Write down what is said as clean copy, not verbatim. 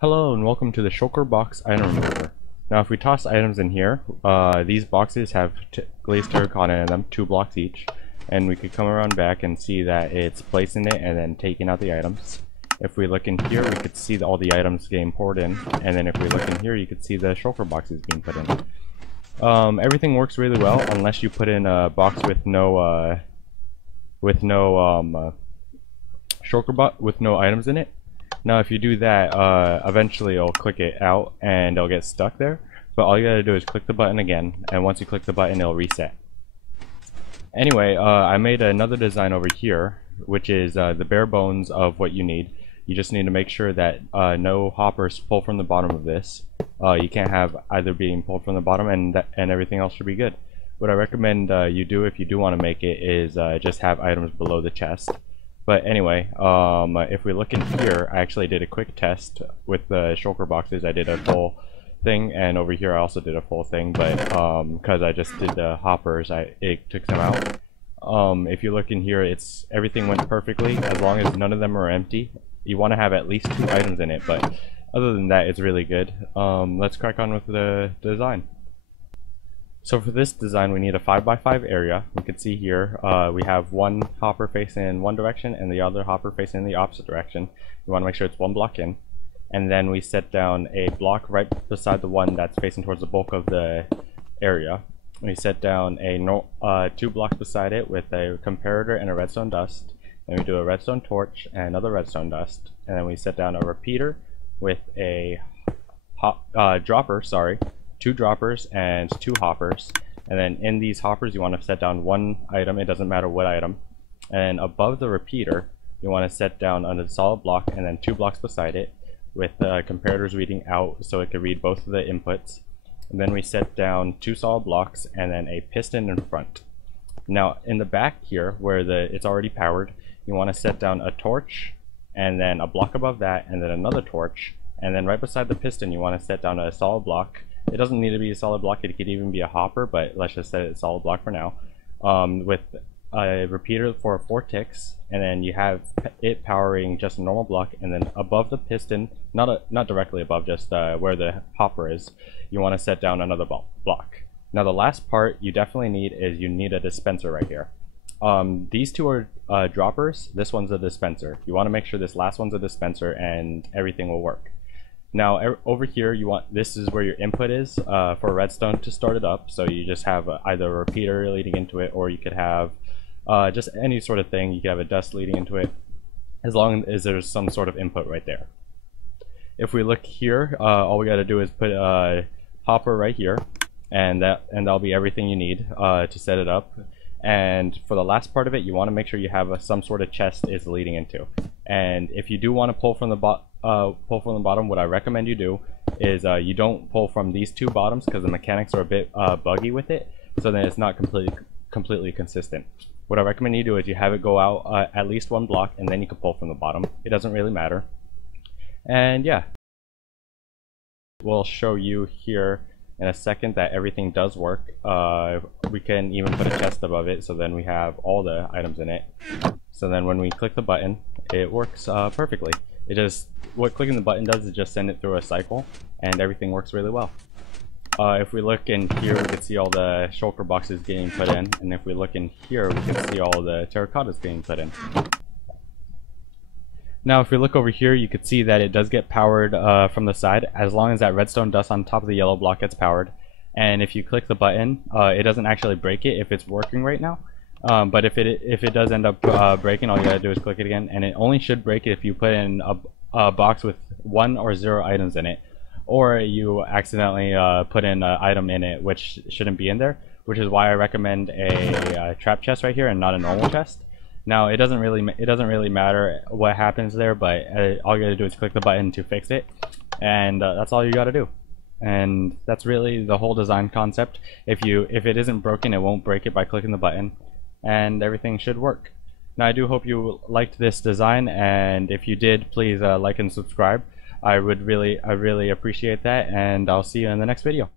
Hello and welcome to the Shulker box item remover. Now if we toss items in here, these boxes have glazed terracotta in them, 2 blocks each, and we could come around back and see that it's placing it and then taking out the items. If we look in here, we could see all the items getting poured in, and then if we look in here, you could see the Shulker boxes being put in. Everything works really well unless you put in a box with no Shulker with no items in it. Now if you do that, eventually it'll click it out and it'll get stuck there, but all you gotta do is click the button again, and once you click the button it'll reset. Anyway, I made another design over here, which is the bare bones of what you need. You just need to make sure that no hoppers pull from the bottom of this. You can't have either being pulled from the bottom and everything else should be good. What I recommend you do if you do want to make it is just have items below the chest. But anyway, if we look in here, I actually did a quick test with the Shulker boxes. I did a full thing, and over here I also did a full thing, but because I just did the hoppers, it took them out. If you look in here, everything went perfectly as long as none of them are empty. You want to have at least 2 items in it, but other than that, it's really good. Let's crack on with the design. So for this design, we need a 5x5 area. You can see here we have one hopper facing in one direction and the other hopper facing in the opposite direction. You want to make sure it's 1 block in. And then we set down a block right beside the one that's facing towards the bulk of the area. We set down 2 blocks beside it with a comparator and a redstone dust. Then we do a redstone torch and another redstone dust. And then we set down a repeater with a dropper, 2 droppers and 2 hoppers, and then in these hoppers you want to set down 1 item, it doesn't matter what item, and above the repeater you want to set down a solid block and then 2 blocks beside it with comparators reading out so it can read both of the inputs. And then we set down 2 solid blocks and then a piston in front. Now in the back here where it's already powered, you want to set down a torch and then a block above that and then another torch, and then right beside the piston you want to set down a solid block. It doesn't need to be a solid block, it could even be a hopper, but let's just set it a solid block for now. With a repeater for 4 ticks, and then you have it powering just a normal block, and then above the piston, not directly above, just where the hopper is, you want to set down another block. Now the last part you definitely need is you need a dispenser right here. These 2 are droppers, this one's a dispenser. You want to make sure this last one's a dispenser and everything will work. Now over here this is where your input is for redstone to start it up, so you just have either a repeater leading into it, or you could have just any sort of thing. You could have a dust leading into it, as long as there's some sort of input right there. If we look here, all we got to do is put a hopper right here, and that'll be everything you need to set it up. And for the last part of it, you want to make sure you have some sort of chest is leading into. And if you do want to pull from the bottom, what I recommend you do is you don't pull from these 2 bottoms, because the mechanics are a bit buggy with it, so then it's not completely consistent. What I recommend you do is you have it go out at least 1 block, and then you can pull from the bottom. It doesn't really matter. And yeah, we'll show you here in a second that everything does work. We can even put a chest above it, so then we have all the items in it. So then when we click the button, it works perfectly. What clicking the button does is just send it through a cycle, and everything works really well. If we look in here, we can see all the Shulker boxes getting put in, and if we look in here, we can see all the terracottas getting put in. Now if we look over here, you can see that it does get powered from the side, as long as that redstone dust on top of the yellow block gets powered. And if you click the button, it doesn't actually break it if it's working right now. But if it does end up breaking, all you gotta do is click it again, and it only should break it if you put in a box with 1 or 0 items in it, or you accidentally put in an item in it which shouldn't be in there, which is why I recommend a trap chest right here and not a normal chest. Now it doesn't really matter what happens there, but all you gotta do is click the button to fix it, and that's all you gotta do. And that's really the whole design concept. If it isn't broken, it won't break it by clicking the button, and everything should work. Now I do hope you liked this design, and if you did, please like and subscribe. I really appreciate that, and I'll see you in the next video.